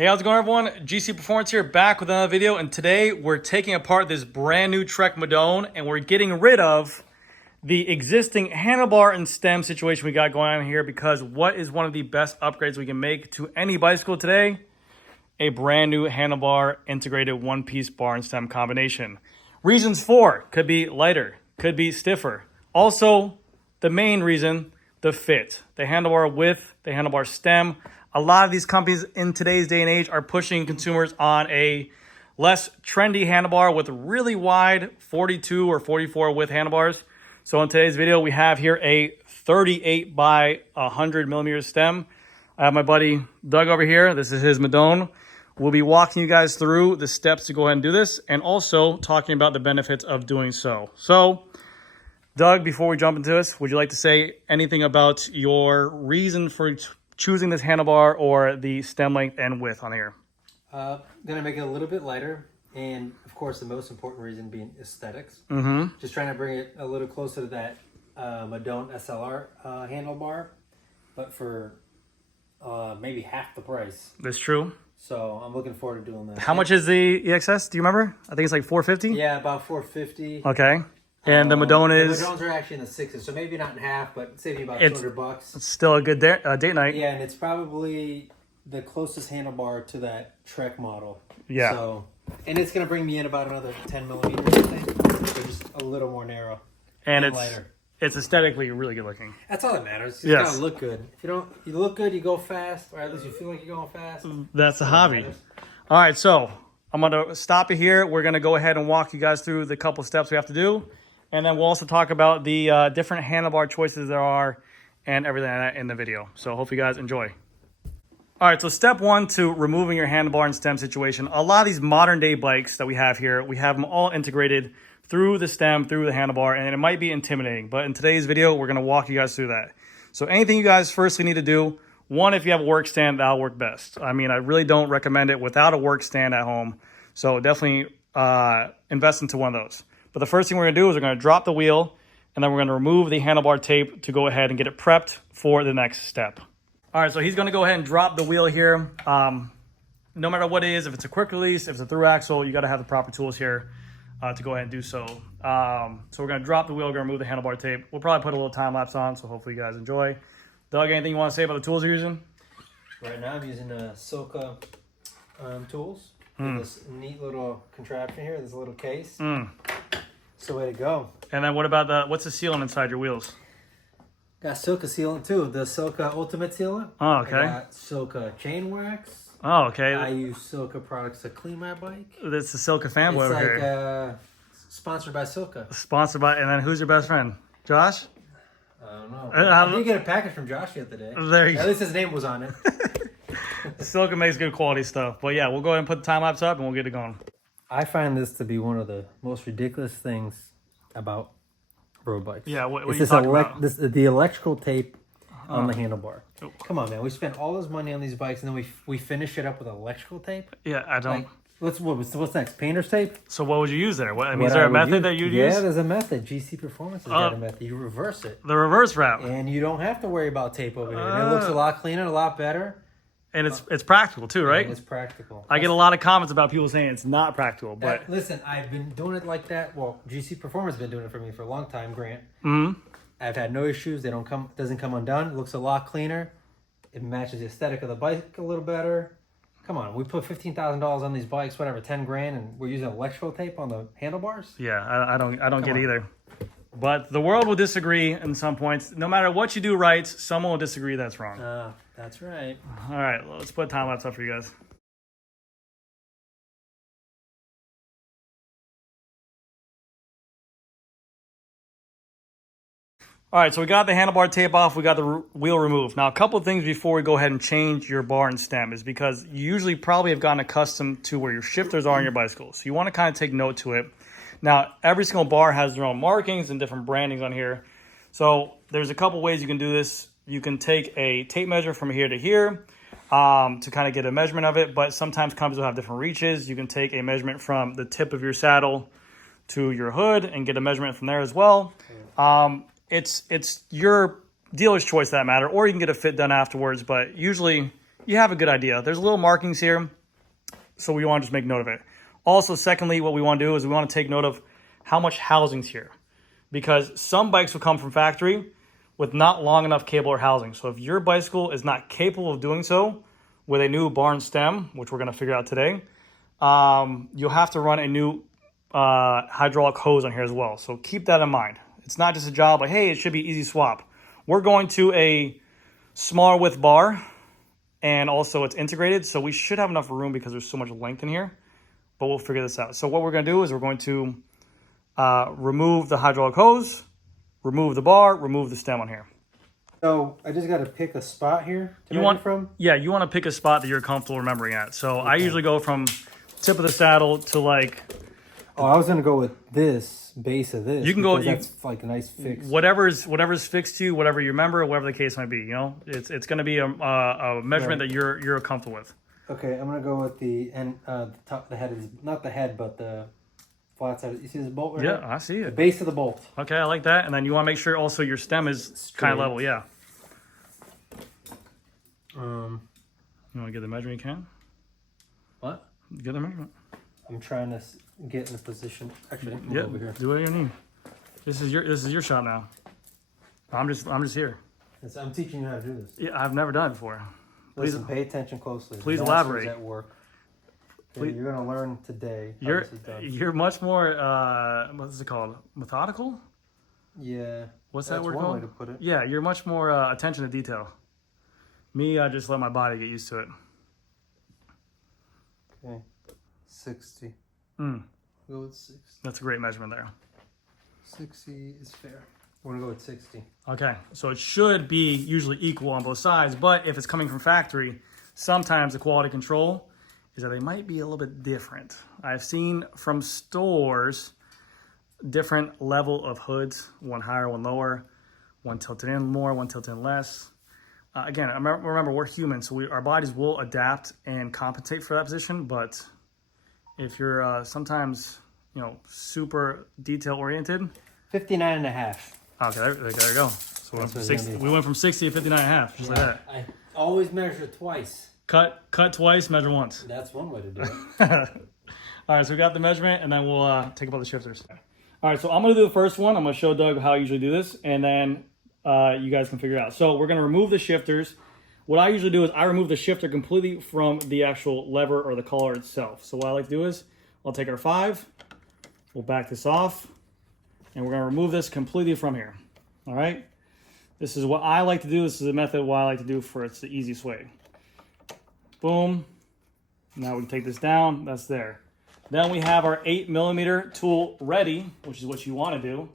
Hey, how's it going, everyone? GC Performance here, back with another video, and today we're taking apart this brand new Trek Madone and we're getting rid of the existing handlebar and stem situation we got going on here, because what is one of the best upgrades we can make to any bicycle today? A brand new handlebar integrated one-piece bar and stem combination. Reasons for: could be lighter, could be stiffer. Also, the main reason, the fit. The handlebar width, the handlebar stem. A lot of these companies in today's day and age are pushing consumers on a less trendy handlebar with really wide 42 or 44 width handlebars. So in today's video, we have here a 38 by 100 millimeter stem. I have my buddy Doug over here. This is his Madone. We'll be walking you guys through the steps to go ahead and do this, and also talking about the benefits of doing so. So, Doug, before we jump into this, would you like to say anything about your reason for choosing this handlebar or the stem length and width on here? Gonna make it a little bit lighter, and of course the most important reason being aesthetics. Just trying to bring it a little closer to that Madone SLR handlebar, but for maybe half the price. That's true. So I'm looking forward to doing that. How much is the EXS? Do you remember? I think it's like $450. Yeah, about $450. Okay. And the Madone is... The Madones are actually in the 60s, so maybe not in half, but save you about $200. It's still a good date night. Yeah, and it's probably the closest handlebar to that Trek model. Yeah. So, and it's going to bring me in about another 10 millimeters, I think. So just a little more narrow and lighter. It's aesthetically really good looking. That's all that matters. You Yes. gotta look good. If you look good, you go fast, or at least you feel like you're going fast. That's a hobby. All right, so I'm going to stop it here. We're going to go ahead and walk you guys through the couple steps we have to do. And then we'll also talk about the different handlebar choices there are and everything like that in the video. So hope you guys enjoy. All right, so step one to removing your handlebar and stem situation. A lot of these modern day bikes that we have here, we have them all integrated through the stem, through the handlebar, and it might be intimidating. But in today's video, we're gonna walk you guys through that. So anything you guys firstly need to do, one, if you have a work stand, that'll work best. I mean, I really don't recommend it without a work stand at home. So definitely invest into one of those. But the first thing we're gonna do is we're gonna drop the wheel, and then we're gonna remove the handlebar tape to go ahead and get it prepped for the next step. All right, so he's gonna go ahead and drop the wheel here. No matter what it is, if it's a quick release, if it's a through axle, you gotta have the proper tools here to go ahead and do so. So we're gonna drop the wheel, we're gonna remove the handlebar tape. We'll probably put a little time lapse on, so hopefully you guys enjoy. Doug, anything you wanna say about the tools you're using? Right now I'm using Silka tools. This neat little contraption here, this little case. It's the way to go. And then what about what's the sealant inside your wheels? Got Silka sealant too, the Silka Ultimate sealant. Oh, okay. I got Silka chain wax. Oh, okay. I use Silka products to clean my bike. That's the Silka fanboy over here. It's like sponsored by Silka. Sponsored by, and then who's your best friend? Josh? I don't know. I did get a package from Josh the other day. There you go. At least his name was on it. Silka makes good quality stuff. But yeah, we'll go ahead and put the time lapse up and we'll get it going. I find this to be one of the most ridiculous things about road bikes. Yeah, what are you talking about? The electrical tape on the handlebar. Oh. Come on, man. We spent all this money on these bikes, and then we finish it up with electrical tape? Yeah, I don't... Like, what's next? Painter's tape? So what would you use there? Is there a method that you'd use? Yeah, there's a method. GC Performance has got a method. You reverse it. The reverse route. And you don't have to worry about tape over here. And it looks a lot cleaner, a lot better. And it's practical too, right? It's practical. I get a lot of comments about people saying it's not practical, but... Listen, I've been doing it like that. Well, GC Performance has been doing it for me for a long time, Grant. I've had no issues. It doesn't come undone. It looks a lot cleaner. It matches the aesthetic of the bike a little better. Come on, we put $15,000 on these bikes, whatever, 10 grand, and we're using electrical tape on the handlebars? Yeah, I don't get it either. But the world will disagree in some points. No matter what you do right, someone will disagree that's wrong. That's right. All right, let's put time lapse up for you guys. All right, so we got the handlebar tape off, we got the wheel removed. Now, a couple of things before we go ahead and change your bar and stem is because you usually probably have gotten accustomed to where your shifters are on your bicycle. So you want to kind of take note to it. Now, every single bar has their own markings and different brandings on here. So there's a couple ways you can do this. You can take a tape measure from here to here to kind of get a measurement of it, but sometimes companies will have different reaches. You can take a measurement from the tip of your saddle to your hood and get a measurement from there as well. It's your dealer's choice that matter, or you can get a fit done afterwards, but usually you have a good idea. There's little markings here, so we want to just make note of it. Also, secondly, what we want to do is we want to take note of how much housing's here, because some bikes will come from factory with not long enough cable or housing. So if your bicycle is not capable of doing so with a new barn stem, which we're going to figure out today, you'll have to run a new hydraulic hose on here as well. So keep that in mind. It's not just a job like, hey, it should be easy swap. We're going to a smaller width bar, and also it's integrated, so we should have enough room because there's so much length in here, but we'll figure this out. So what we're going to do is we're going to remove the hydraulic hose, remove the bar, remove the stem on here. So I just got to pick a spot here to You measure want from? Yeah, you want to pick a spot that you're comfortable remembering at. So I usually go from tip of the saddle to like... Oh, I was going to go with this, base of this. You can go... That's like a nice fix. Whatever's fixed to you, whatever you remember, whatever the case might be, you know? It's going to be a measurement that you're comfortable with. Okay, I'm going to go with the top, the head is, not the head, but the flat side. You see this bolt right Yeah, there? I see The it. base of the bolt. Okay, I like that. And then you want to make sure also your stem is kind of level, yeah. You want to get the measurement you can? What? Get the measurement. I'm trying to get in a position. Actually, move Yeah, over here. do what you need. This is your shop now. I'm just here. I'm teaching you how to do this. Yeah, I've never done it before. Please, Listen, pay attention closely. please The elaborate. master's at work. Okay, Please- you're going to learn today how you're this is done. you're much more what's it called? Methodical? Yeah. What's That's that word one called? way to put it. Yeah, you're much more attention to detail. Me, I just let my body get used to it. Okay. 60. Mm, Go with 60. that's a great measurement there. 60 is fair. We're going to go with 60. Okay, so it should be usually equal on both sides, but if it's coming from factory, sometimes the quality control is that they might be a little bit different. I've seen from stores different level of hoods, one higher, one lower, one tilted in more, one tilted in less. Again, remember we're human, so our bodies will adapt and compensate for that position, but if you're sometimes, super detail oriented. 59 and a half. Okay, there you go. So we went from 60 to 59 and a half, just like that. I always measure twice. Cut twice, measure once. That's one way to do it. All right, so we got the measurement, and then we'll take apart the shifters. All right, so I'm going to do the first one. I'm going to show Doug how I usually do this, and then you guys can figure it out. So we're going to remove the shifters. What I usually do is I remove the shifter completely from the actual lever or the collar itself. So what I like to do is I'll take our 5, we'll back this off, and we're going to remove this completely from here. All right? This is what I like to do. This is a method what I like to do for it's the easiest way. Boom. Now we can take this down. That's there. Then we have our 8mm tool ready, which is what you want to do.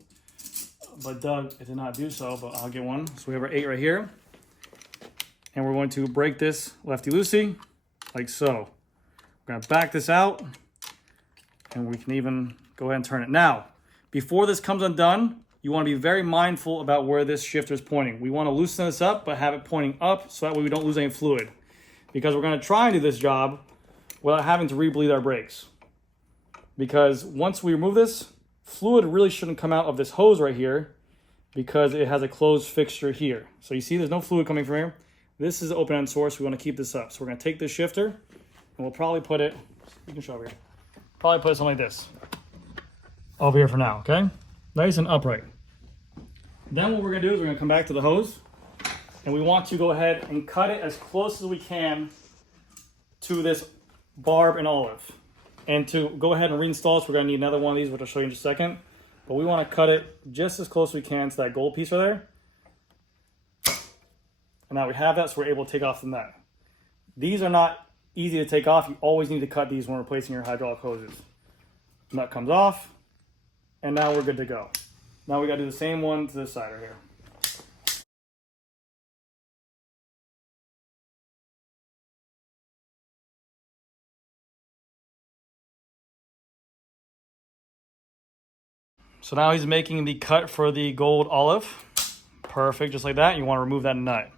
But Doug did not do so, but I'll get one. So we have our 8 right here. And we're going to break this lefty-loosey, like so. We're going to back this out, and we can even go ahead and turn it. Now, before this comes undone, you want to be very mindful about where this shifter is pointing. We want to loosen this up, but have it pointing up, so that way we don't lose any fluid. Because we're going to try and do this job without having to re-bleed our brakes. Because once we remove this, fluid really shouldn't come out of this hose right here because it has a closed fixture here. So you see there's no fluid coming from here. This is an open-end source. We want to keep this up. So we're going to take this shifter, and we'll probably put it, you can show over here, probably put it something like this over here for now, okay? Nice and upright. Then what we're going to do is we're going to come back to the hose, and we want to go ahead and cut it as close as we can to this barb and olive. And to go ahead and reinstall this, we're going to need another one of these, which I'll show you in just a second. But we want to cut it just as close as we can to that gold piece right there. And now we have that, so we're able to take off the nut. These are not easy to take off. You always need to cut these when replacing your hydraulic hoses. Nut comes off, and now we're good to go. Now we got to do the same one to this side right here. So now he's making the cut for the gold olive. Perfect, just like that. You want to remove that nut.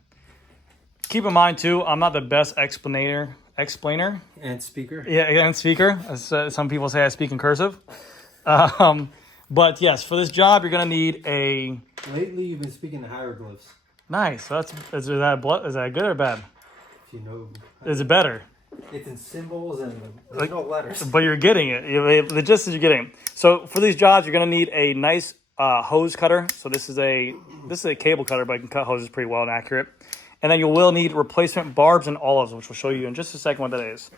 Keep in mind too, I'm not the best explainer. And speaker. Yeah, and speaker. As some people say I speak in cursive. But yes, for this job, you're gonna need a... Lately, you've been speaking the hieroglyphs. Nice. Is that good or bad? If you know. Is it better? It's in symbols and there's no letters. But you're getting it. The gist is you're getting it. So for these jobs, you're going to need a nice hose cutter. So this is a cable cutter, but I can cut hoses pretty well and accurate. And then you will need replacement barbs and olives, which we'll show you in just a second what that is.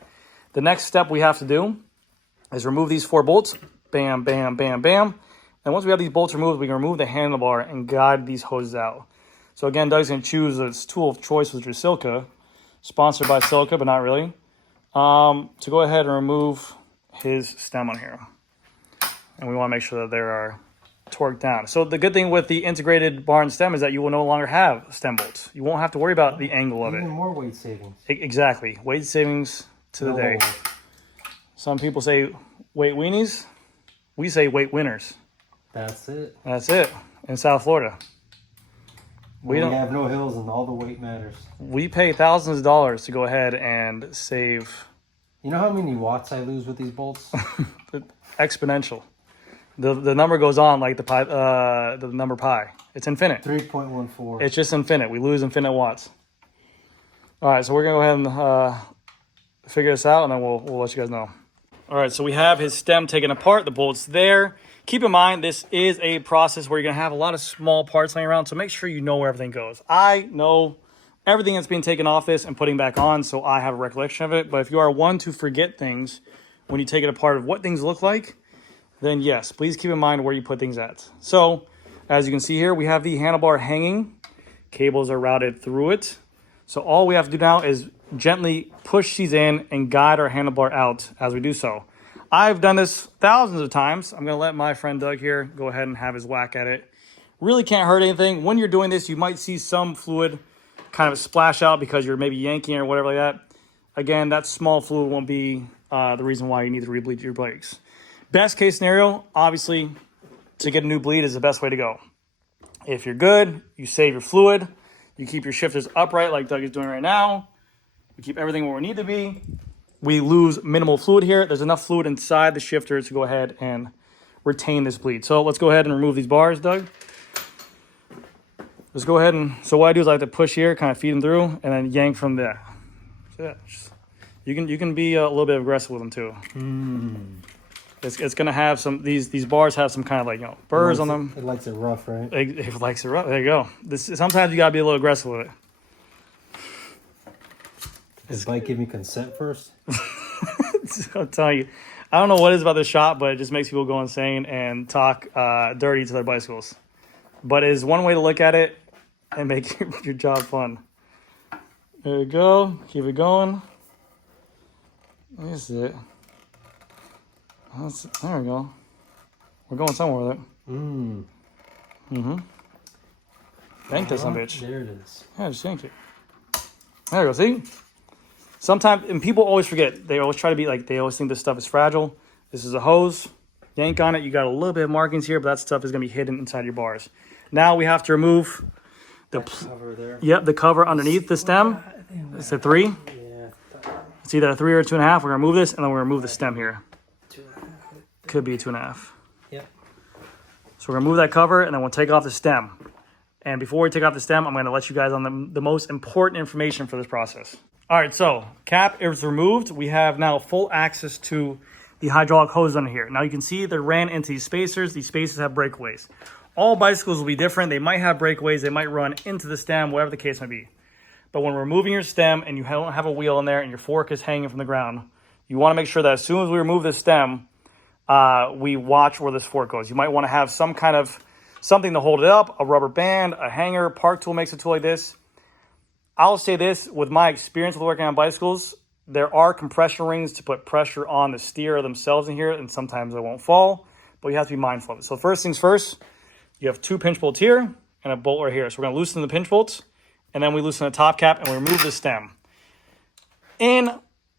The next step we have to do is remove these 4 bolts. Bam, bam, bam, bam. And once we have these bolts removed, we can remove the handlebar and guide these hoses out. So again, Doug's going to choose his tool of choice, which is Silica. Sponsored by Silica, but not really. To go ahead and remove his stem on here. And we want to make sure that they are torqued down. So the good thing with the integrated bar and stem is that you will no longer have stem bolts. You won't have to worry about the angle of it. Even more weight savings. Exactly. Weight savings to the day. Some people say weight weenies. We say weight winners. That's it. That's it. In South Florida. We have no hills and all the weight matters. We pay thousands of dollars to go ahead and save. You know how many watts I lose with these bolts? Exponential. The number goes on like the number pi. It's infinite. 3.14. It's just infinite. We lose infinite watts. All right, so we're going to go ahead and figure this out, and then we'll let you guys know. All right, so we have his stem taken apart. The bolt's there. Keep in mind, this is a process where you're going to have a lot of small parts laying around, so make sure you know where everything goes. I know everything that's being taken off this and putting back on, so I have a recollection of it. But if you are one to forget things when you take it apart of what things look like, then yes, please keep in mind where you put things at. So, as you can see here, we have the handlebar hanging. Cables are routed through it. So all we have to do now is gently push these in and guide our handlebar out as we do so. I've done this thousands of times. I'm going to let my friend Doug here go ahead and have his whack at it. Really can't hurt anything. When you're doing this, you might see some fluid kind of splash out because you're maybe yanking or whatever like that. Again, that small fluid won't be the reason why you need to rebleed your brakes. Best case scenario, obviously, to get a new bleed is the best way to go. If you're good, you save your fluid. You keep your shifters upright like Doug is doing right now. We keep everything where we need to be. We lose minimal fluid here. There's enough fluid inside the shifter to go ahead and retain this bleed. So let's go ahead and remove these bars, Doug. Let's go ahead and, so what I do is I like to push here, kind of feed them through, and then yank from there. So yeah, you can be a little bit aggressive with them too. It's gonna have some, these bars have some kind of like, burrs on them. It likes it rough, right? It likes it rough. There you go. Sometimes you gotta be a little aggressive with it. Does bike give me consent first? I'll tell you, I don't know what it is about this shop, but it just makes people go insane and talk dirty to their bicycles. But it is one way to look at it and make your job fun. There you go. Keep it going. That's it. There we go. We're going somewhere with it. Yank this, son bitch. There it is. Yeah, just yank it. There you go. See? Sometimes, and people always forget. They always try to be like, they always think this stuff is fragile. This is a hose. Yank on it. You got a little bit of markings here, but that stuff is going to be hidden inside your bars. Now we have to remove the cover there. Yep, the cover underneath the stem. It's a 3. Yeah. It's either a 3 or a 2.5. We're going to remove this, and then we're going to remove the stem here. 2.5. Could be a 2.5. Yep. So we're going to remove that cover, and then we'll take off the stem. And before we take off the stem, I'm going to let you guys on the most important information for this process. All right, so cap is removed. We have now full access to the hydraulic hose under here. Now you can see they're ran into these spacers. These spacers have breakaways. All bicycles will be different. They might have breakaways. They might run into the stem, whatever the case may be. But when we're removing your stem and you don't have a wheel in there and your fork is hanging from the ground, you want to make sure that as soon as we remove the stem, we watch where this fork goes. You might want to have some kind of something to hold it up, a rubber band, a hanger. Park Tool makes a tool like this. I'll say this, with my experience with working on bicycles, there are compression rings to put pressure on the steer themselves in here, and sometimes they won't fall, but you have to be mindful of it. So first things first, you have 2 pinch bolts here and a bolt right here. So we're going to loosen the pinch bolts, and then we loosen the top cap, and we remove the stem. In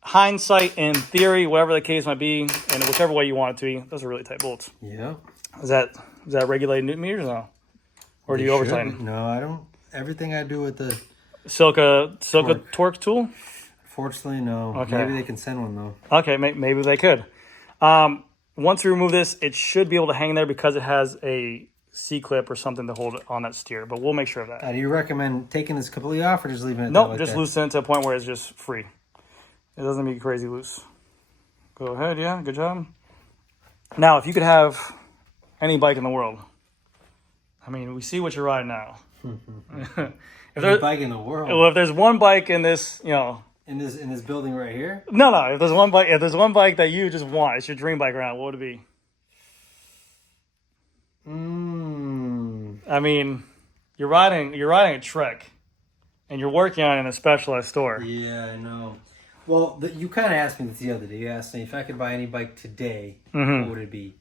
hindsight, in theory, whatever the case might be, and whichever way you want it to be, those are really tight bolts. Yeah. Is that regulated Newton meters or no? Or do you over tighten? No, I don't. Everything I do with the Silica torque tool? Fortunately, no. Okay. Maybe they can send one though. Okay, maybe they could. Once we remove this, it should be able to hang there because it has a C-clip or something to hold it on that steer, but we'll make sure of that. Do you recommend taking this completely off or just leaving it? Nope, like just that? loosen it to a point where it's just free. It doesn't be crazy loose. Go ahead, yeah, good job. Now, if you could have any bike in the world, I mean, we see what you're riding now. Any bike in the world? Well, if there's one bike in this, you know, in this building right here? No. If there's one bike that you just want, it's your dream bike right now, what would it be? I mean, you're riding a Trek, and you're working on it in a specialized store. Yeah, I know. Well, you kind of asked me this the other day. You asked me if I could buy any bike today, what would it be?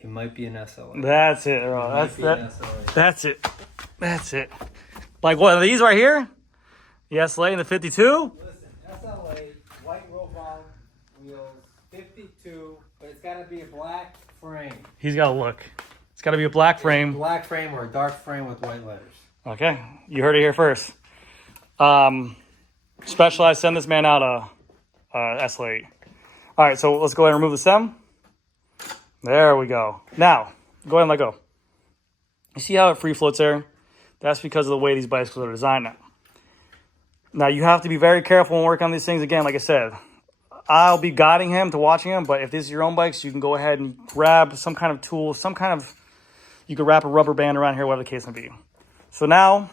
It might be an SLA. That's it, bro. That's it. That's it. Like what? These right here? The SLA and the 52? Listen, SLA, white roll-bound wheels, 52, but it's got to be a black frame. He's got to look. It's got to be a black frame. Black frame or a dark frame with white letters. Okay, you heard it here first. Specialized, send this man out a SLA. All right, so let's go ahead and remove the stem. There we go. Now, go ahead and let go. You see how it free floats there? That's because of the way these bicycles are designed now. Now, you have to be very careful when working on these things. Again, like I said, I'll be guiding him to watching him, but if this is your own bikes, you can go ahead and grab some kind of tool, you could wrap a rubber band around here, whatever the case may be. So now,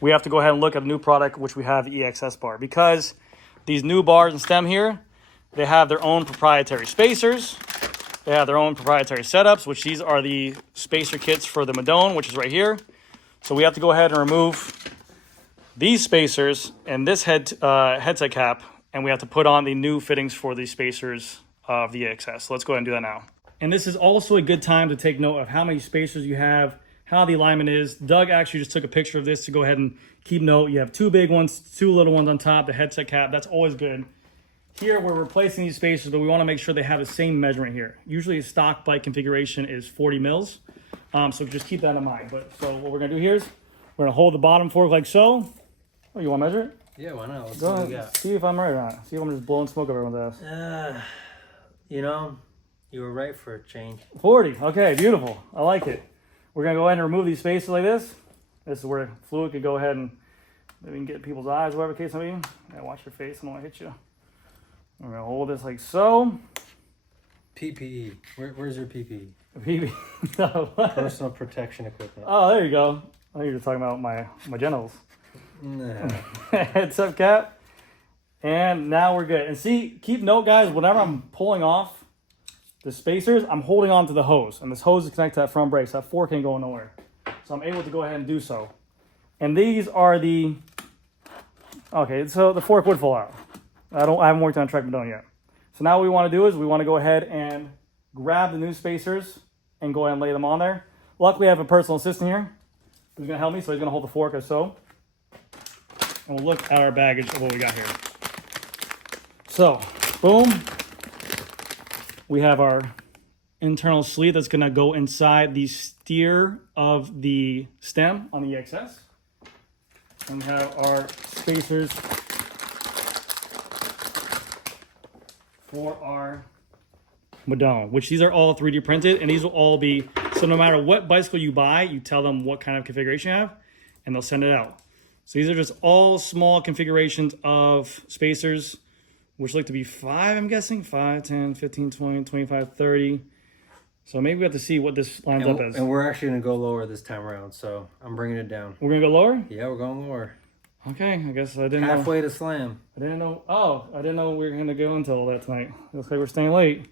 we have to go ahead and look at a new product, which we have the EXS bar. Because these new bars and stem here, they have their own proprietary spacers. They have their own proprietary setups, which these are the spacer kits for the Madone, which is right here. So we have to go ahead and remove these spacers and this headset cap, and we have to put on the new fittings for the spacers of the EXS. So let's go ahead and do that now. And this is also a good time to take note of how many spacers you have, how the alignment is. Doug actually just took a picture of this to go ahead and keep note. You have 2 big ones, 2 little ones on top, the headset cap. That's always good. Here, we're replacing these spacers, but we want to make sure they have the same measurement here. Usually, a stock bike configuration is 40 mils. So just keep that in mind. So what we're going to do here is we're going to hold the bottom fork like so. Oh, you want to measure it? Yeah, why not? Let's go ahead. See if I'm right or not. See if I'm just blowing smoke over everyone's ass. You know, you were right for a change. 40. Okay, beautiful. I like it. We're going to go ahead and remove these spacers like this. This is where fluid could go ahead and maybe get people's eyes, whatever the case may be. Yeah, watch your face. I don't want to hit you. We're going to hold this like so. PPE. Where's your PPE? PPE. No, personal protection equipment. Oh, there you go. I think you're talking about my genitals. No. Headset cap. And now we're good. And see, keep note, guys, whenever I'm pulling off the spacers, I'm holding on to the hose. And this hose is connected to that front brake, so that fork ain't going nowhere. So I'm able to go ahead and do so. And these are the... Okay, so the fork would fall out. I haven't worked on a Trek Madone yet. So now what we want to do is we want to go ahead and grab the new spacers and go ahead and lay them on there. Luckily, I have a personal assistant here who's going to help me, so he's going to hold the fork as so. And we'll look at our baggage of what we got here. So, boom. We have our internal sleeve that's going to go inside the steer of the stem on the EXS. And we have our spacers for our Madone, which these are all 3D printed, and these will all be, so no matter what bicycle you buy, you tell them what kind of configuration you have, and they'll send it out. So these are just all small configurations of spacers, which look to be 5, I'm guessing, 5, 10, 15, 20, 25, 30. So maybe we have to see what this lines up as. And we're actually going to go lower this time around, so I'm bringing it down. We're going to go lower? Yeah, we're going lower. Okay, I guess I didn't know. Halfway to slam. I didn't know. Oh, I didn't know we were going to go until that tonight. Looks like we're staying late.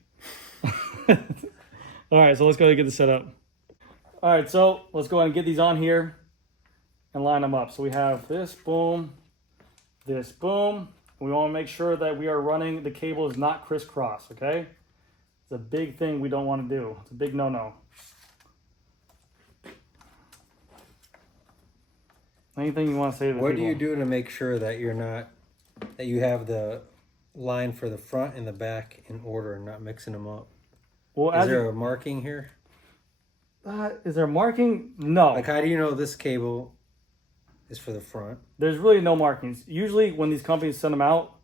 All right, so let's go ahead and get this set up. All right, so let's go ahead and get these on here and line them up. So we have this, boom, this, boom. We want to make sure that we are running, the cable is not crisscross, okay? It's a big thing we don't want to do. It's a big no-no. Anything you want to say to the people? What do you do to make sure that you're not, that you have the line for the front and the back in order and not mixing them up? Well, is there a marking here? Is there marking? No. Like, how do you know this cable is for the front? There's really no markings. Usually when these companies send them out,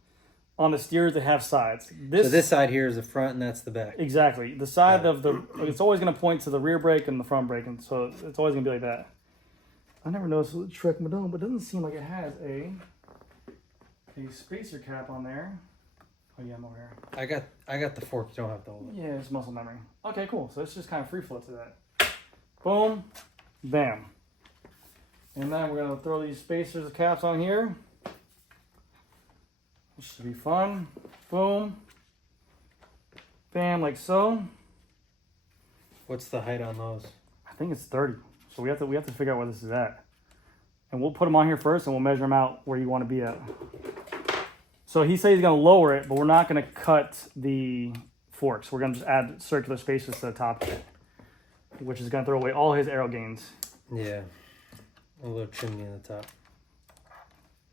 on the steers that have sides. So this side here is the front and that's the back. Exactly. The side of the, it's always going to point to the rear brake and the front brake, and so it's always going to be like that. I never noticed the Trek Madone, but it doesn't seem like it has a spacer cap on there. Oh yeah, I'm over here. I got the fork. You don't have to hold it. Yeah, it's muscle memory. Okay, cool. So it's just kind of free flow to that. Boom, bam. And then we're going to throw these spacers caps on here. This should be fun. Boom. Bam, like so. What's the height on those? I think it's 30. So we have to figure out where this is at. And we'll put them on here first and we'll measure them out where you want to be at. So he said he's going to lower it, but we're not going to cut the forks. We're going to just add circular spacers to the top of it, which is going to throw away all his aero gains. Yeah. A little chimney in the top.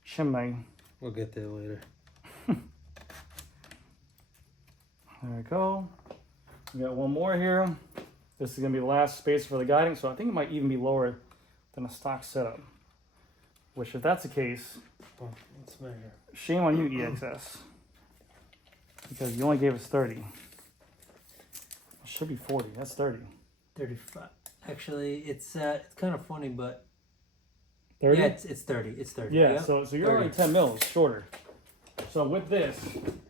Chimney. We'll get there later. There we go. We got one more here. This is going to be the last spacer for the guiding, so I think it might even be lower than a stock setup. Which, if that's the case, well, let's measure. Shame on you, EXS. Because you only gave us 30. It should be 40. That's 30. 35. Actually, it's kind of funny, but 30? yeah, it's 30. It's 30. Yeah, yep. so you're 30. already 10 mils shorter. So with this,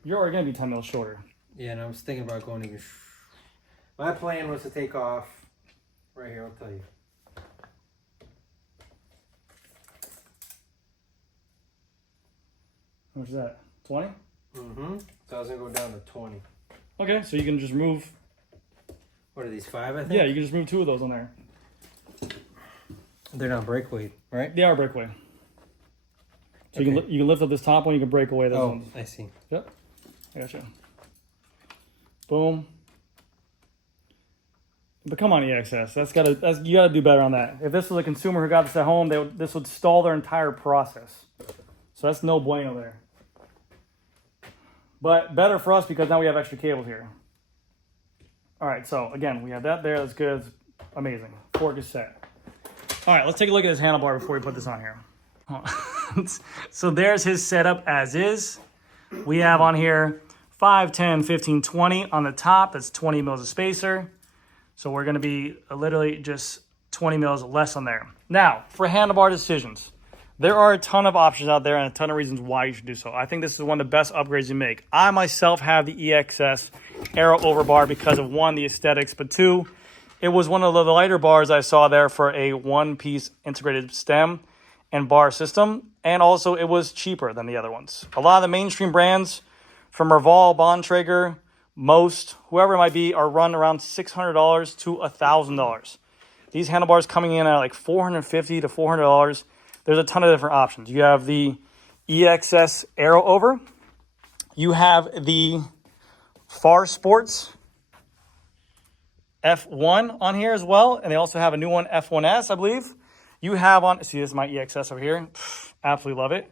you're already going to be 10 mils shorter. Yeah, and I was thinking about going even. My plan was to take off right here. I'll tell you. How much is that? 20? Mm-hmm. So I was gonna go down to 20. Okay, so you can just remove. What are these, 5? I think. Yeah, you can just remove 2 of those on there. They're not brake weight, right? They are breakaway. So Okay. you can lift up this top one. You can break away those Oh, ones. I see. Yep. I gotcha. Boom. But come on, EXS. You gotta do better on that. If this was a consumer who got this at home, this would stall their entire process. So that's no bueno there. But better for us because now we have extra cables here. All right, so again, we have that there. That's good. It's amazing. Fork is set. All right, let's take a look at this handlebar before we put this on here. So there's his setup as is. We have on here 5, 10, 15, 20 on the top. That's 20 mils of spacer. So we're going to be literally just 20 mils less on there. Now, for handlebar decisions, there are a ton of options out there and a ton of reasons why you should do so. I think this is one of the best upgrades you make. I myself have the EXS Aero Overbar because of 1, the aesthetics, but 2, it was one of the lighter bars I saw there for a one-piece integrated stem and bar system, and also it was cheaper than the other ones. A lot of the mainstream brands, from Reval, Bontrager, Most, whoever it might be, are run around $600 to $1,000. These handlebars coming in at like $450 to $400. There's a ton of different options. You have the EXS Aero Over. You have the Far Sports F1 on here as well. And they also have a new one, F1S, I believe. You have on, see, this is my EXS over here. Absolutely love it.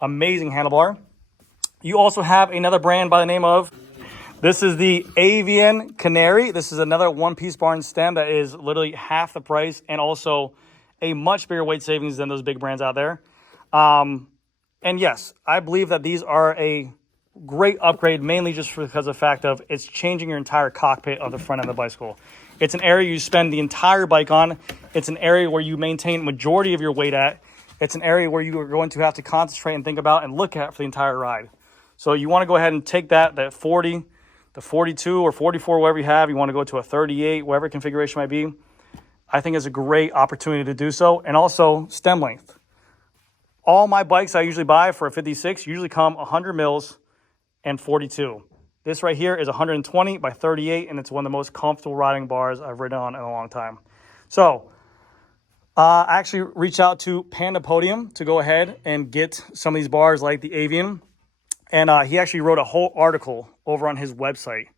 Amazing handlebar. You also have another brand by the name of, this is the Avian Canary. This is another one-piece bar and stem that is literally half the price and also a much bigger weight savings than those big brands out there. And yes, I believe that these are a great upgrade, mainly just because of the fact of it's changing your entire cockpit of the front end of the bicycle. It's an area you spend the entire bike on. It's an area where you maintain majority of your weight at. It's an area where you are going to have to concentrate and think about and look at for the entire ride. So you want to go ahead and take that 40, the 42 or 44, whatever you have. You want to go to a 38, whatever configuration might be. I think it's a great opportunity to do so. And also stem length. All my bikes I usually buy for a 56 usually come 100 mils and 42. This right here is 120 by 38, and it's one of the most comfortable riding bars I've ridden on in a long time. So I actually reached out to Panda Podium to go ahead and get some of these bars like the Avian. And he actually wrote a whole article over on his website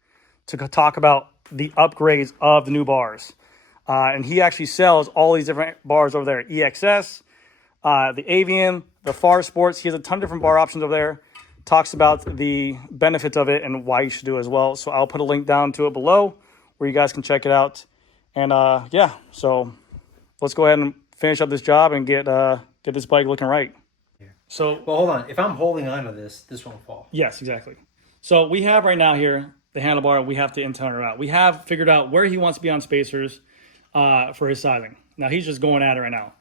to talk about the upgrades of the new bars. And he actually sells all these different bars over there. EXS, the Avian, the Far Sports. He has a ton of different bar options over there. Talks about the benefits of it and why you should do it as well. So I'll put a link down to it below where you guys can check it out. And yeah, so let's go ahead and finish up this job and get this bike looking right. So, Well, hold on. If I'm holding onto this, this won't fall. yes, exactly. So we have right now here the handlebar. We have to in-turn her out. We have figured out where he wants to be on spacers for his sizing. Now he's just going at it right now.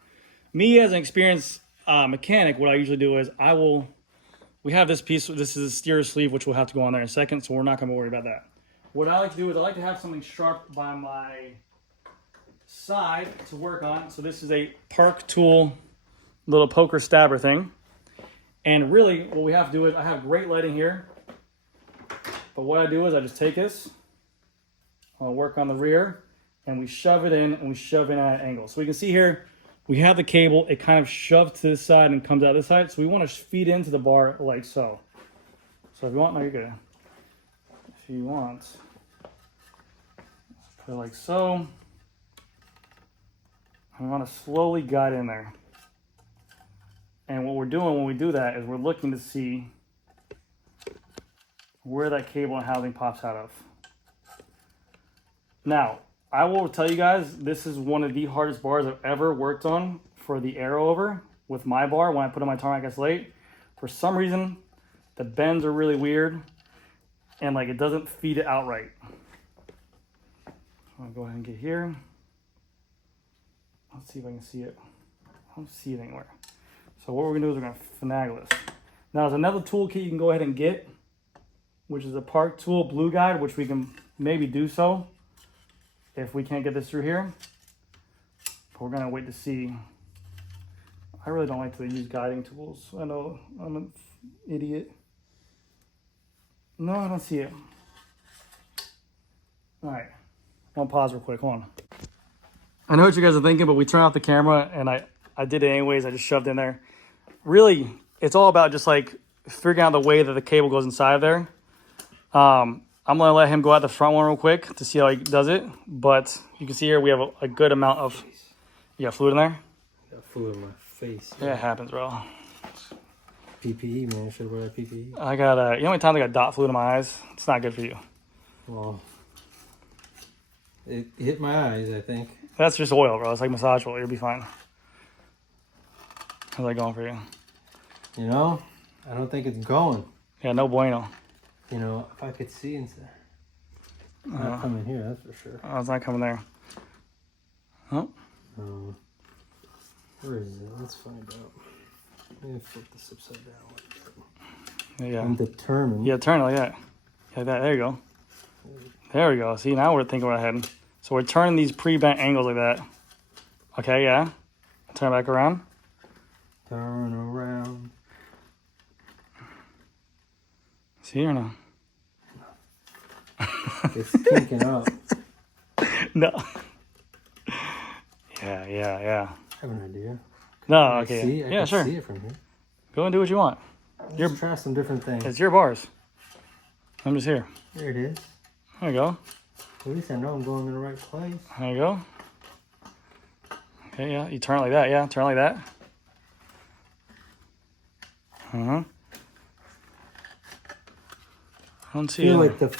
Me as an experienced mechanic, what I usually do is we have this piece. This is a steer sleeve, which will have to go on there in a second. So we're not going to worry about that. What I like to do is I like to have something sharp by my side to work on. So this is a Park Tool little poker stabber thing. And really what we have to do is I have great lighting here. But what I do is I just take this, I'll work on the rear, and we shove it in, and we shove it in at an angle. So we can see here, we have the cable, it kind of shoves to this side and comes out this side. So we want to feed into the bar like so. So if you want, no, you're good. If you want, put it like so. We want to slowly guide in there. And what we're doing when we do that is we're looking to see where that cable and housing pops out of. Now, I will tell you guys, this is one of the hardest bars I've ever worked on for the arrow over with my bar when I put on my tarmac S8. For some reason, the bends are really weird and like it doesn't feed it out right. I'll go ahead and get here. Let's see if I can see it. I don't see it anywhere. So what we're gonna do is we're gonna finagle this. Now there's another toolkit you can go ahead and get, which is a Park Tool Blue Guide, which we can maybe do so if we can't get this through here. But we're gonna wait to see. I really don't like to use guiding tools. I know I'm an idiot. No, I don't see it. All right, I'll pause real quick, hold on. I know what you guys are thinking, but we turned off the camera and I did it anyways. I just shoved in there. Really, it's all about just like figuring out the way that the cable goes inside of there. I'm gonna let him go out the front one real quick to see how he does it. But you can see here we have a good amount of, you got fluid in there? I got fluid in my face. Yeah, it happens, bro. PPE, man. I should wear that PPE. I got, you know how many times I got dot fluid in my eyes? It's not good for you. Well, it hit my eyes, I think. That's just oil, bro. It's like massage oil. You'll be fine. How's that going for you? You know, I don't think it's going. Yeah, no bueno. You know, if I could see inside. It's not coming here, that's for sure. Oh, it's not coming there. Oh. Where is it? Let's find out. Let me flip this upside down. Yeah. I'm determined. Yeah, turn it like that. Like that. There you go. There we go. See, now we're thinking ahead. So we're turning these pre-bent angles like that. Okay, yeah. Turn back around. Turn around. See or no? It's kinking up. No. Yeah. I have an idea. No, I okay. see? I Yeah, can sure. see it from here. Go and do what you want. Let's try some different things. It's your bars. I'm just here. There it is. There you go. At least I know I'm going in the right place. There you go. Okay, yeah. You turn it like that. Yeah, turn it like that. I don't see it. Like the.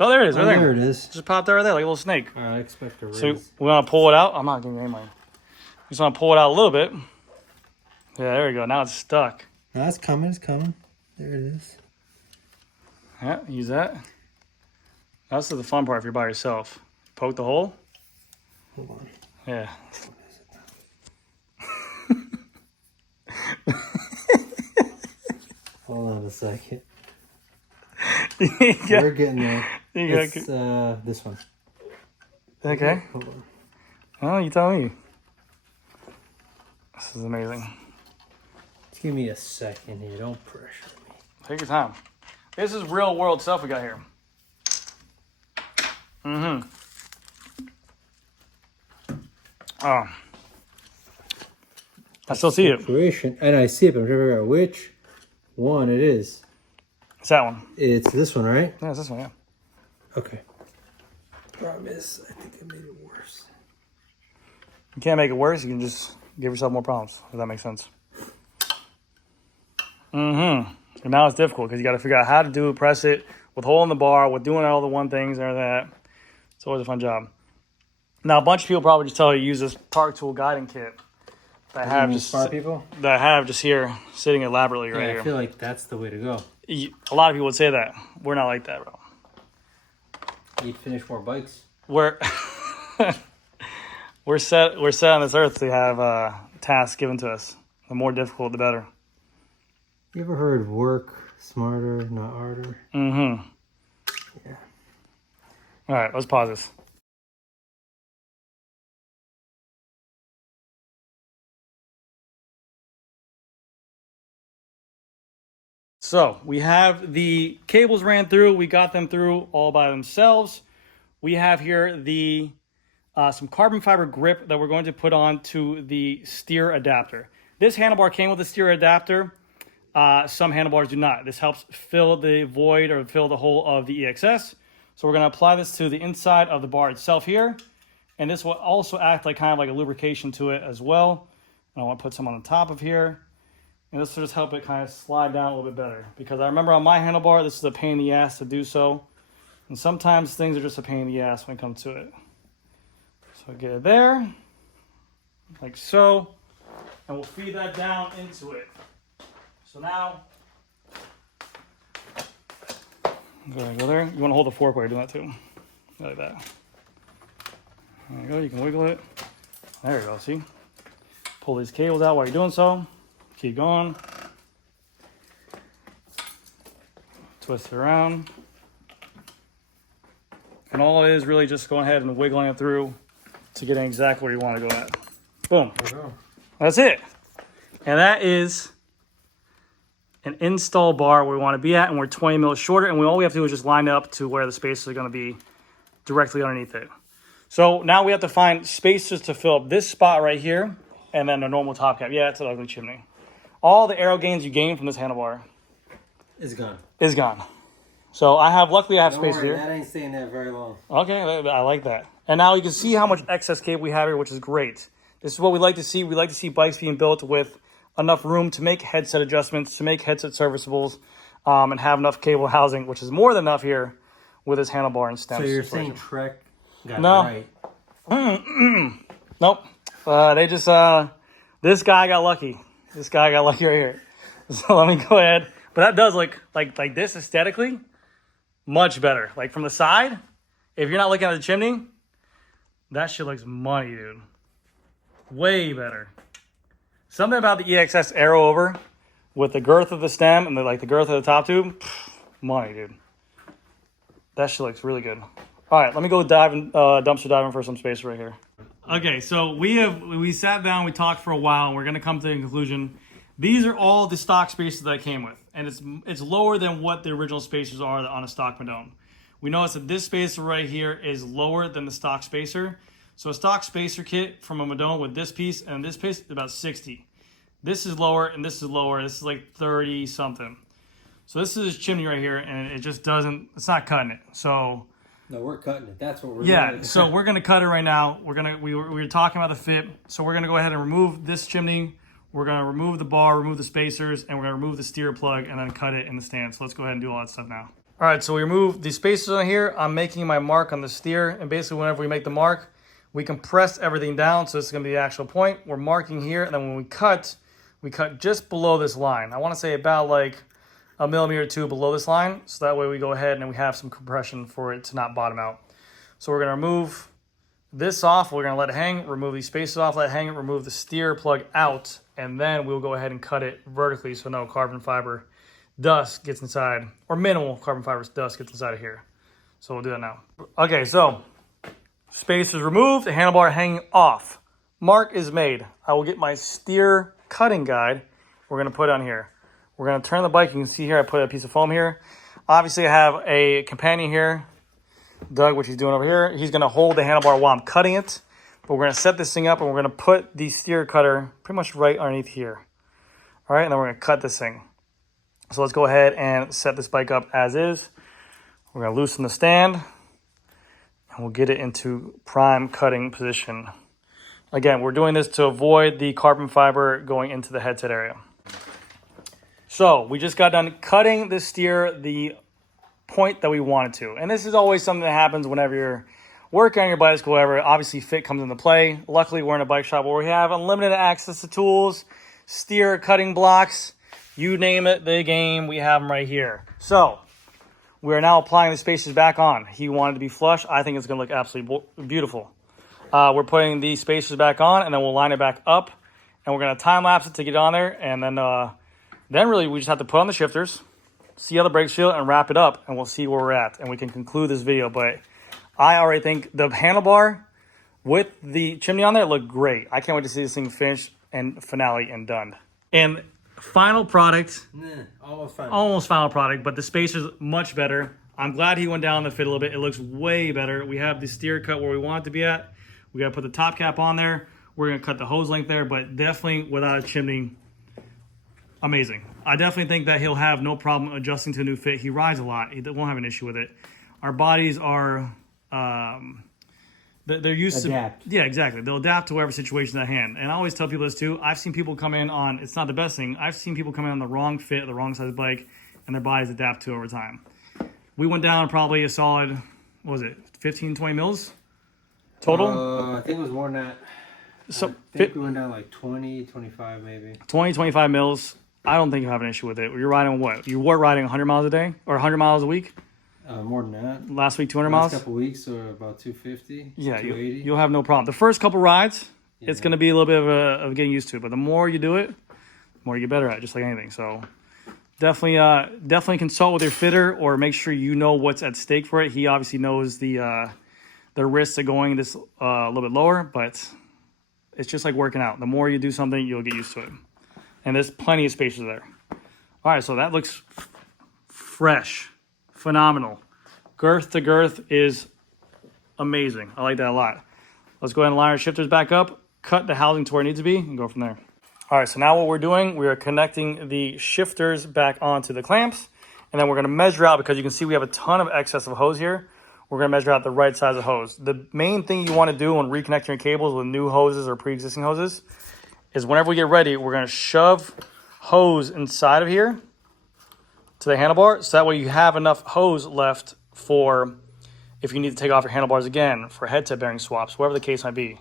Oh, there it is. Right there. There it is. Just popped right there like a little snake. I expect a raise. So we want to pull it out. I'm not giving you any money. We just want to pull it out a little bit. Yeah, there we go. Now it's stuck. No, it's coming. It's coming. There it is. Yeah, use that. That's the fun part if you're by yourself. Poke the hole. Hold on. Yeah. Hold on a second. Yeah. We're getting there. It's Got... this one. Okay. Hold on. Oh, you tell me. This is amazing. Just give me a second here. Don't pressure me. Take your time. This is real world stuff we got here. Oh. I still see it. And I see it, but I'm trying to figure out which one it is. It's that one. It's this one, right? Yeah, it's this one, yeah. Okay. Problem is, I think I made it worse. You can't make it worse. You can just give yourself more problems, if that makes sense. And now it's difficult because you got to figure out how to do it, press it, with hole in the bar, with doing all the one things and everything like that. It's always a fun job. Now, a bunch of people probably just tell you to use this Park Tool guiding kit. that I have just here sitting elaborately right here. I feel like that's the way to go. A lot of people would say that. We're not like that, bro. You'd finish more bikes. We're set on this earth to have tasks given to us. The more difficult, the better. You ever heard work smarter, not harder? Mm-hmm. Yeah. All right, let's pause this. So we have the cables ran through. We got them through all by themselves. We have here the some carbon fiber grip that we're going to put on to the steer adapter. This handlebar came with a steer adapter. Some handlebars do not. This helps fill the void or fill the hole of the EXS. So we're going to apply this to the inside of the bar itself here. And this will also act like kind of like a lubrication to it as well. And I want to put some on the top of here. And this will just help it kind of slide down a little bit better. Because I remember on my handlebar, this is a pain in the ass to do so. And sometimes things are just a pain in the ass when it comes to it. So get it there, like so. And we'll feed that down into it. So now, go there. You want to hold the fork while you're doing that too. Like that. There you go. You can wiggle it. There you go. See? Pull these cables out while you're doing so. Keep going. Twist it around. And all it is really just going ahead and wiggling it through to get exactly where you want to go at. Boom. There you go. That's it. And that is an install bar where we want to be at, and we're 20 mils shorter, and all we have to do is just line it up to where the spacers are going to be directly underneath it. So now we have to find spacers to fill up this spot right here, and then a normal top cap. Yeah, it's an ugly chimney. All the aero gains you gain from this handlebar is gone. So luckily I have space here. That ain't staying there very long. Okay, I like that. And now you can see how much excess cable we have here, which is great. This is what we like to see. We like to see bikes being built with enough room to make headset adjustments, to make headset serviceables, and have enough cable housing, which is more than enough here with this handlebar and stem. So you're saying Trek got it right? Nope. They just, this guy got lucky. This guy got lucky right here. So let me go ahead. But that does look like this aesthetically much better. Like from the side, if you're not looking at the chimney, that shit looks money, dude. Way better. Something about the EXS arrow over with the girth of the stem and the girth of the top tube, money, dude. That shit looks really good. All right, let me go dumpster diving for some space right here. Okay, so we sat down, we talked for a while, and we're gonna come to the conclusion. These are all the stock spacers that I came with, and it's lower than what the original spacers are on a stock Madone. We notice that this spacer right here is lower than the stock spacer. So a stock spacer kit from a Madone with this piece and this piece is about 60. This is lower and this is lower. This is like 30 something. So this is his chimney right here, and it just doesn't, it's not cutting it. So no, we're cutting it. That's what we're doing. Yeah, so we're gonna cut it right now. We were talking about the fit. So we're gonna go ahead and remove this chimney. We're gonna remove the bar, remove the spacers, and we're gonna remove the steer plug and then cut it in the stand. So let's go ahead and do all that stuff now. All right, so we remove the spacers on here. I'm making my mark on the steer, and basically whenever we make the mark, we compress everything down, so this is gonna be the actual point. We're marking here, and then when we cut just below this line. I wanna say about like a millimeter or two below this line, so that way we go ahead and we have some compression for it to not bottom out. So we're gonna remove this off, we're gonna let it hang, remove these spacers off, let it hang, remove the steer plug out, and then we'll go ahead and cut it vertically so no carbon fiber dust gets inside, or minimal carbon fiber dust gets inside of here. So we'll do that now. Okay, so spacers removed, the handlebar hanging off. Mark is made. I will get my steer cutting guide. We're gonna put on here. We're gonna turn the bike. You can see here, I put a piece of foam here. Obviously I have a companion here, Doug, what he's doing over here. He's gonna hold the handlebar while I'm cutting it. But we're gonna set this thing up and we're gonna put the steer cutter pretty much right underneath here. All right, and then we're gonna cut this thing. So let's go ahead and set this bike up as is. We're gonna loosen the stand and we'll get it into prime cutting position. Again, we're doing this to avoid the carbon fiber going into the headset area. So we just got done cutting the steer the point that we wanted to. And this is always something that happens whenever you're work on your bicycle, whatever, obviously fit comes into play. Luckily, we're in a bike shop where we have unlimited access to tools, steer, cutting blocks, you name it, the game, we have them right here. So we are now applying the spacers back on. He wanted to be flush. I think it's going to look absolutely beautiful. We're putting the spacers back on, and then we'll line it back up, and we're going to time lapse it to get on there, and then really we just have to put on the shifters, see how the brakes feel, and wrap it up, and we'll see where we're at, and we can conclude this video. But I already think the handlebar with the chimney on there look great. I can't wait to see this thing finished and finale and done. And final product, almost final product, but the spacer's much better. I'm glad he went down the fit a little bit. It looks way better. We have the steer cut where we want it to be at. We got to put the top cap on there. We're going to cut the hose length there, but definitely without a chimney, amazing. I definitely think that he'll have no problem adjusting to a new fit. He rides a lot. He won't have an issue with it. Our bodies are, they're used adapt. to, yeah, exactly. They'll adapt to whatever situation at hand. And I always tell people this too. I've seen people come in on, it's not the best thing. I've seen people come in on the wrong fit, the wrong size bike, and their bodies adapt to it over time. We went down probably a solid, what was it, 15, 20 mils total? I think it was more than that. So I think we went down like 20, 25 maybe. 20, 25 mils. I don't think you have an issue with it. You're riding what? You were riding 100 miles a day or 100 miles a week? More than that. Last week, 200 miles? Last couple weeks or about 250. Yeah, 280. you'll have no problem. The first couple rides, it's going to be a little bit of getting used to it. But the more you do it, the more you get better at it, just like anything. So definitely consult with your fitter or make sure you know what's at stake for it. He obviously knows the risks of going this a little bit lower, but it's just like working out. The more you do something, you'll get used to it. And there's plenty of spacers there. All right, so that looks fresh, phenomenal. Girth to girth is amazing. I like that a lot. Let's go ahead and line our shifters back up, cut the housing to where it needs to be, and go from there. All right, so now what we're doing, we are connecting the shifters back onto the clamps, and then we're gonna measure out, because you can see we have a ton of excess of hose here. We're gonna measure out the right size of hose. The main thing you wanna do when reconnecting your cables with new hoses or pre-existing hoses is whenever we get ready, we're going to shove hose inside of here to the handlebar. So that way you have enough hose left for if you need to take off your handlebars again, for headset bearing swaps, whatever the case might be.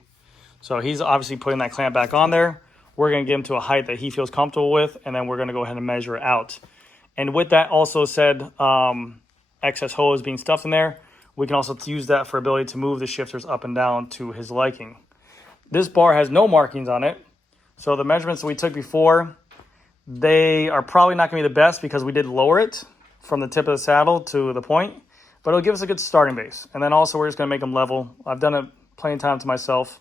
So he's obviously putting that clamp back on there. We're going to get him to a height that he feels comfortable with, and then we're going to go ahead and measure it out. And with that also said, excess hose being stuffed in there, we can also use that for ability to move the shifters up and down to his liking. This bar has no markings on it. So the measurements that we took before, they are probably not going to be the best because we did lower it from the tip of the saddle to the point, but it'll give us a good starting base. And then also we're just going to make them level. I've done it plenty of times to myself.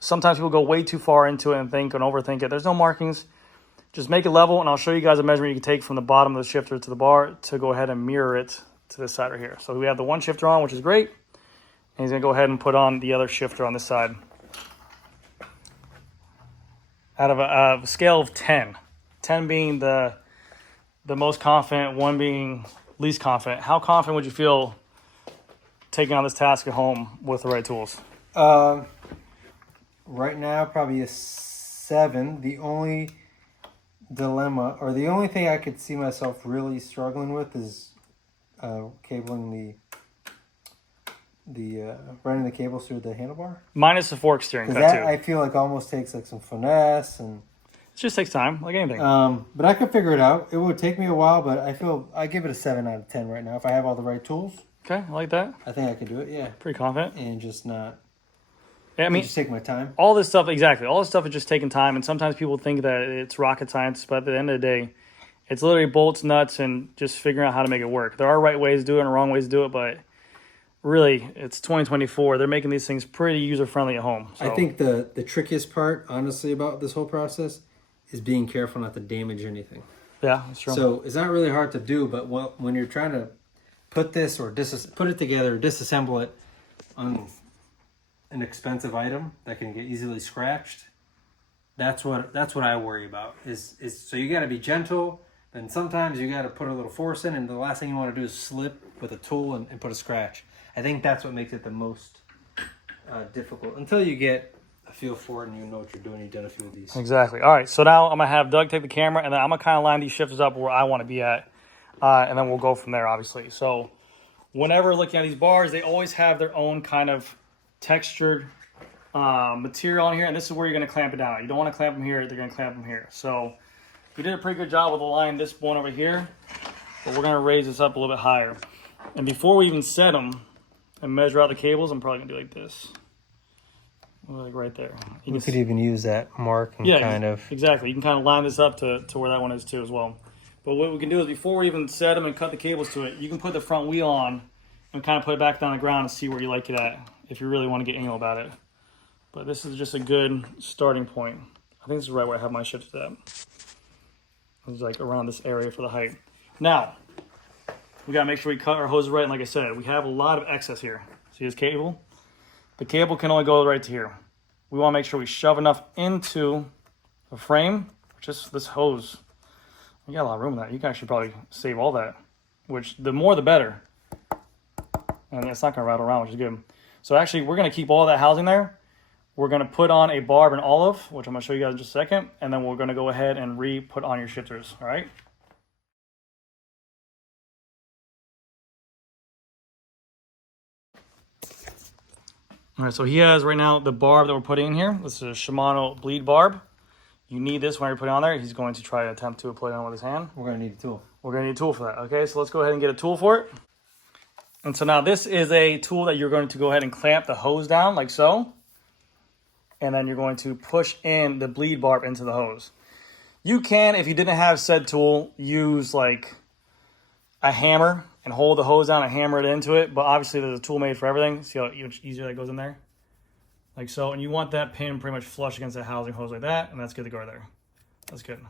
Sometimes people go way too far into it and think and overthink it. There's no markings. Just make it level, and I'll show you guys a measurement you can take from the bottom of the shifter to the bar to go ahead and mirror it to this side right here. So we have the one shifter on, which is great. And he's going to go ahead and put on the other shifter on this side. Out of a scale of 10, 10 being the most confident, 1 being least confident, how confident would you feel taking on this task at home with the right tools? Right now, probably a 7. The only dilemma, or the only thing I could see myself really struggling with is cabling running the cables through the handlebar. Minus the fork steering cut that, too. I feel like almost takes like some finesse, and it just takes time, like anything. but I could figure it out. It would take me a while, but I give it a 7 out of 10 right now. If I have all the right tools, Okay, I like that. I think I could do it. Yeah, Pretty confident. and just not. Yeah, I mean, Just take my time. all this stuff, exactly. All this stuff is just taking time, and sometimes people think that it's rocket science, but at the end of the day, it's literally bolts, nuts, and just figuring out how to make it work. There are right ways to do it and wrong ways to do it, but really, it's 2024. They're making these things pretty user-friendly at home. So. I think the trickiest part, honestly, about this whole process is being careful not to damage anything. Yeah, that's true. So it's not really hard to do, but when you're trying to put this or put it together or disassemble it on an expensive item that can get easily scratched, that's what I worry about. Is so you got to be gentle, and sometimes you got to put a little force in, and the last thing you want to do is slip with a tool and put a scratch. I think that's what makes it the most difficult until you get a feel for it and you know what you're doing. You've done a few of these. Exactly. All right, so now I'm going to have Doug take the camera, and then I'm going to kind of line these shifters up where I want to be at, and then we'll go from there, obviously. So whenever looking at these bars, they always have their own kind of textured material on here, and this is where you're going to clamp it down. You don't want to clamp them here, they're going to clamp them here. So we did a pretty good job with aligning this one over here, but we're going to raise this up a little bit higher. And before we even set them and measure out the cables, I'm probably going to do like this. Like right there. You could even use that mark and kind of... Exactly. You can kind of line this up to where that one is too as well. But what we can do is before we even set them and cut the cables to it, you can put the front wheel on and kind of put it back down the ground and see where you like it at if you really want to get anal about it. But this is just a good starting point. I think this is right where I have my shifters at. It's like around this area for the height. Now, we got to make sure we cut our hoses right. And like I said, we have a lot of excess here. See this cable? The cable can only go right to here. We want to make sure we shove enough into the frame. Just this hose. You got a lot of room in that. You can actually probably save all that, which the more the better. And it's not going to rattle around, which is good. So actually, we're going to keep all that housing there. We're going to put on a barb and olive, which I'm going to show you guys in just a second. And then we're going to go ahead and re-put on your shifters, all right? All right, so he has right now the barb that we're putting in here. This is a Shimano bleed barb. You need this when you're putting it on there. He's going to try to attempt to put it on with his hand. We're going to need a tool. We're going to need a tool for that. Okay, so let's go ahead and get a tool for it. And so now this is a tool that you're going to go ahead and clamp the hose down like so. And then you're going to push in the bleed barb into the hose. You can, if you didn't have said tool, use like a hammer and hold the hose down and hammer it into it. But obviously there's a tool made for everything. See how much easier that goes in there? Like so. And you want that pin pretty much flush against that housing hose like that. And that's good to go there. That's good.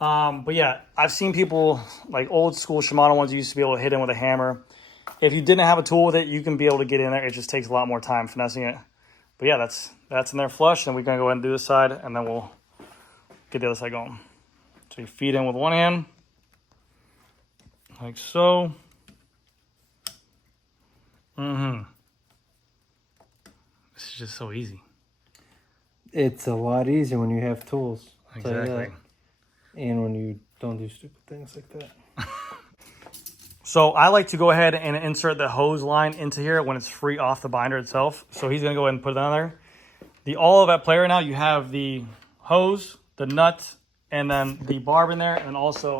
But yeah, I've seen people like old school Shimano ones used to be able to hit in with a hammer. If you didn't have a tool with it, you can be able to get in there. It just takes a lot more time finessing it. But yeah, that's in there flush. And we're going to go ahead and do this side, and then we'll get the other side going. So you feed in with one hand, like so. This is just so easy. It's a lot easier when you have tools. Exactly. And when you don't do stupid things like that. So I like to go ahead and insert the hose line into here when it's free off the binder itself. So he's going to go ahead and put it on there. The olive at play right now, you have the hose, the nut, and then the barb in there, and also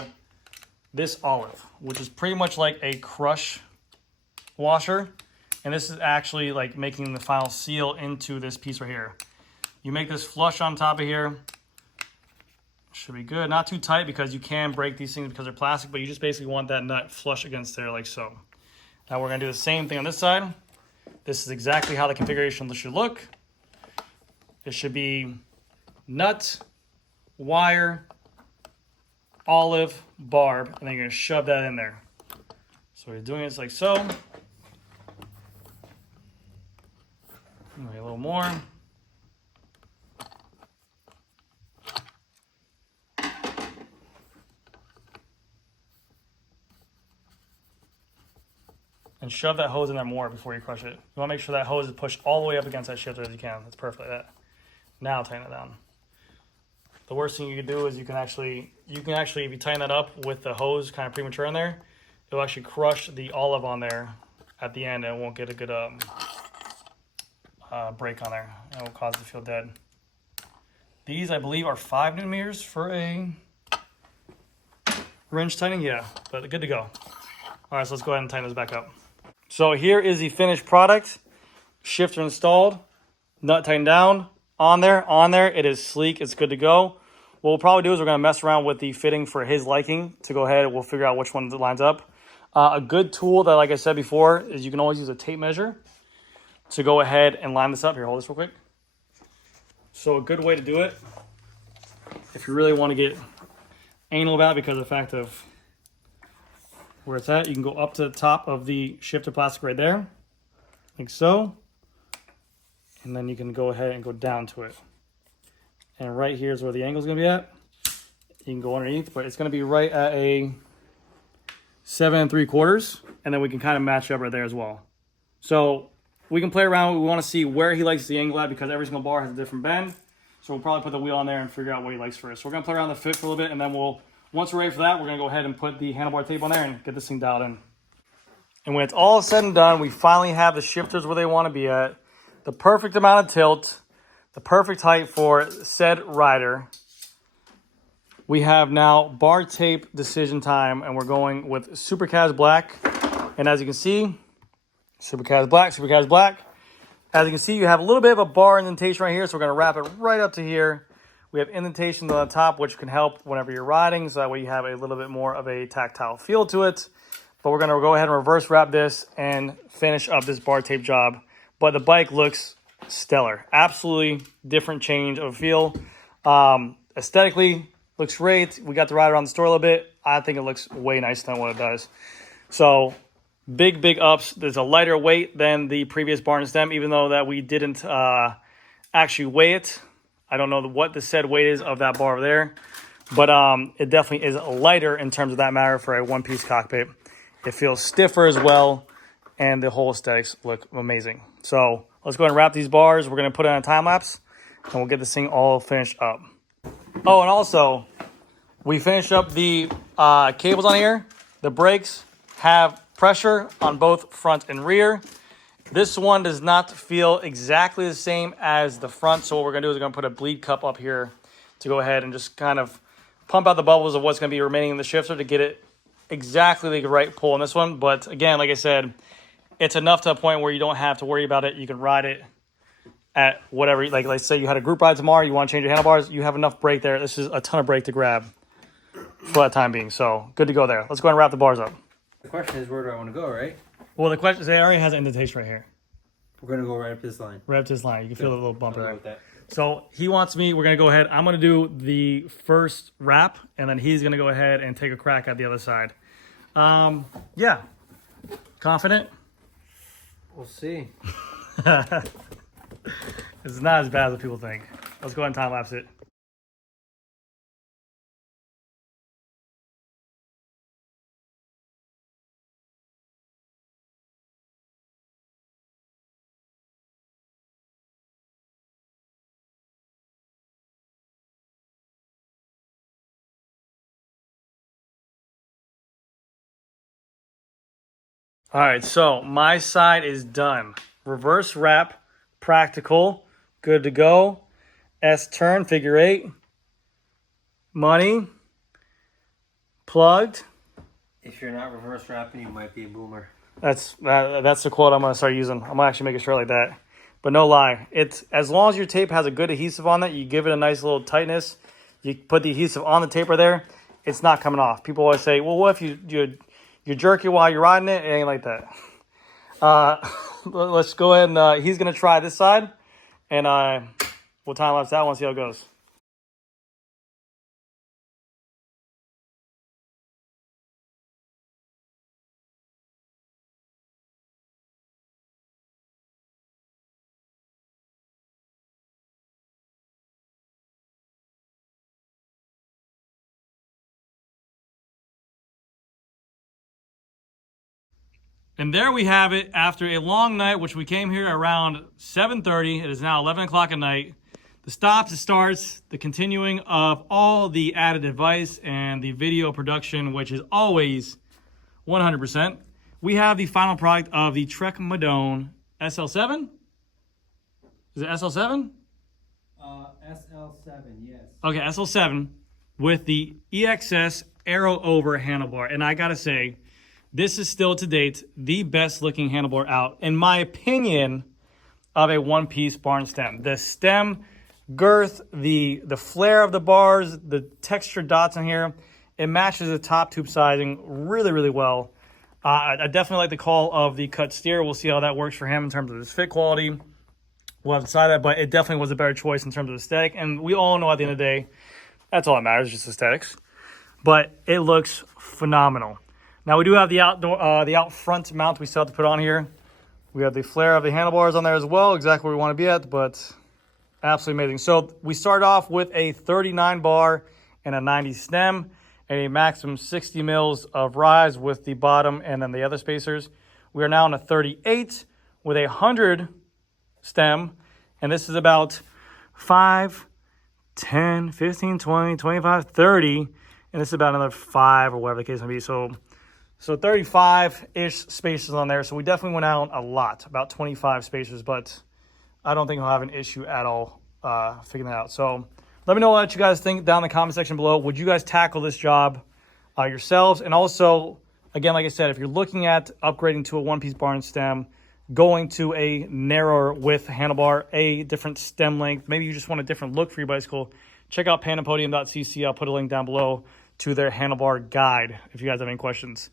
this olive, which is pretty much like a crush washer. And this is actually like making the final seal into this piece right here. You make this flush on top of here. Should be good. Not too tight because you can break these things because they're plastic, but you just basically want that nut flush against there like so. Now we're going to do the same thing on this side. This is exactly how the configuration should look. It should be nut, wire, olive, barb, and then you're going to shove that in there. So we're doing this like so. Maybe a little more. And shove that hose in there more before you crush it. You want to make sure that hose is pushed all the way up against that shifter as you can. That's perfect like that. Now tighten it down. The worst thing you can do is you can actually, if you tighten that up with the hose kind of premature in there, it'll actually crush the olive on there at the end and it won't get a good break on there. And it will cause it to feel dead. These, I believe, are 5 newton-meters for a wrench tightening. Yeah, but good to go. All right, so let's go ahead and tighten this back up. So here is the finished product. Shifter installed, nut tightened down, on there. It is sleek, it's good to go. What we'll probably do is we're gonna mess around with the fitting for his liking to go ahead. We'll figure out which one lines up. A good tool that, like I said before, is you can always use a tape measure to go ahead and line this up. Here, hold this real quick. So a good way to do it, if you really want to get anal about it because of the fact of where it's at, you can go up to the top of the shifter plastic right there, like so. And then you can go ahead and go down to it. And right here is where the angle is going to be at. You can go underneath, but it's going to be right at a 7 3/4. And then we can kind of match up right there as well. So we can play around. We want to see where he likes the angle at because every single bar has a different bend. So we'll probably put the wheel on there and figure out what he likes first. So we're going to play around the fit for a little bit, and then once we're ready for that, we're going to go ahead and put the handlebar tape on there and get this thing dialed in. And when it's all said and done, we finally have the shifters where they want to be at. the perfect amount of tilt, the perfect height for said rider. We have now bar tape decision time, and we're going with Supercast Black. And as you can see, Supercast Black, Supercast Black. As you can see, you have a little bit of a bar indentation right here, so we're going to wrap it right up to here. We have indentations on the top, which can help whenever you're riding, so that way you have a little bit more of a tactile feel to it. But we're going to go ahead and reverse wrap this and finish up this bar tape job. But the bike looks stellar. Absolutely different change of feel. Aesthetically, looks great. We got to ride around the store a little bit. I think it looks way nicer than what it does. So big ups. There's a lighter weight than the previous bar and stem, even though that we didn't actually weigh it. I don't know what the said weight is of that bar over there, but it definitely is lighter in terms of that matter for a one-piece cockpit. It feels stiffer as well, and the whole aesthetics look amazing. So let's go ahead and wrap these bars. We're going to put it on a time lapse, and we'll get this thing all finished up. Oh, and also, we finished up the cables on here. The brakes have pressure on both front and rear. This one does not feel exactly the same as the front, so what we're going to do is we're going to put a bleed cup up here to go ahead and just kind of pump out the bubbles of what's going to be remaining in the shifter to get it exactly the right pull on this one. But again, like I said, it's enough to a point where you don't have to worry about it. You can ride it at whatever, like let's say you had a group ride tomorrow, you want to change your handlebars, you have enough brake there. This is a ton of brake to grab for that time being, so good to go there. Let's go ahead and wrap the bars up. The question is, where do I want to go, right? Well, the question is, it already has an indentation right here. We're going to go right up this line. Right up to this line. You can feel the little bump I'll go there. with that. So he wants me, we're going to go ahead. I'm going to do the first wrap, and then he's going to go ahead and take a crack at the other side. Yeah. Confident? We'll see. It's not as bad as what people think. Let's go ahead and time lapse it. All right, so my side is done. Reverse wrap, practical, good to go. S turn, figure 8. Money, plugged. If you're not reverse wrapping, you might be a boomer. That's the quote I'm going to start using. I'm going to actually make it short like that. But no lie, it's as long as your tape has a good adhesive on it, you give it a nice little tightness, you put the adhesive on the taper there, it's not coming off. People always say, well, what if you jerk it while you're riding it? It ain't like that. Let's go ahead and he's going to try this side, and we'll time lapse that one, see how it goes. And there we have it. After a long night, which we came here around 7:30, it is now 11 o'clock at night. The stops, it starts, the continuing of all the added advice and the video production, which is always 100%. We have the final product of the Trek Madone SL7. Is it SL7? SL7, yes. Okay, SL7 with the EXS Arrow Over handlebar. And I gotta say, this is still to date the best looking handlebar out, in my opinion, of a one-piece barn stem. The stem girth, the flare of the bars, the textured dots on here, it matches the top tube sizing really, really well. I definitely like the call of the cut steer. We'll see how that works for him in terms of his fit quality. We'll have to decide that, but it definitely was a better choice in terms of aesthetic. And we all know at the end of the day, that's all that matters, just aesthetics. But it looks phenomenal. Now we do have the out front mount we still have to put on here. We have the flare of the handlebars on there as well, exactly where we want to be at, but absolutely amazing. So we start off with a 39 bar and a 90 stem and a maximum 60 mils of rise with the bottom and then the other spacers. We are now on a 38 with a 100 stem, and this is about 5, 10, 15, 20, 25, 30, and this is about another 5 or whatever the case may be. So 35-ish spacers on there. So we definitely went out a lot, about 25 spacers, but I don't think he'll have an issue at all figuring that out. So let me know what you guys think down in the comment section below. Would you guys tackle this job yourselves? And also, again, like I said, if you're looking at upgrading to a one-piece bar and stem, going to a narrower width handlebar, a different stem length, maybe you just want a different look for your bicycle, check out pandapodium.cc. I'll put a link down below to their handlebar guide if you guys have any questions.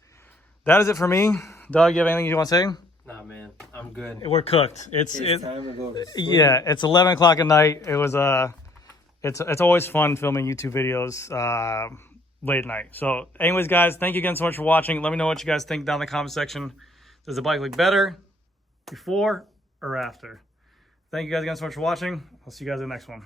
That is it for me. Doug, you have anything you want to say? Nah, man, I'm good. We're cooked. It's time to go to sleep. Yeah, it's 11 o'clock at night. It was it's always fun filming YouTube videos late at night. So anyways, guys, thank you again so much for watching. Let me know what you guys think down in the comment section. Does the bike look better before or after? Thank you guys again so much for watching. I'll see you guys in the next one.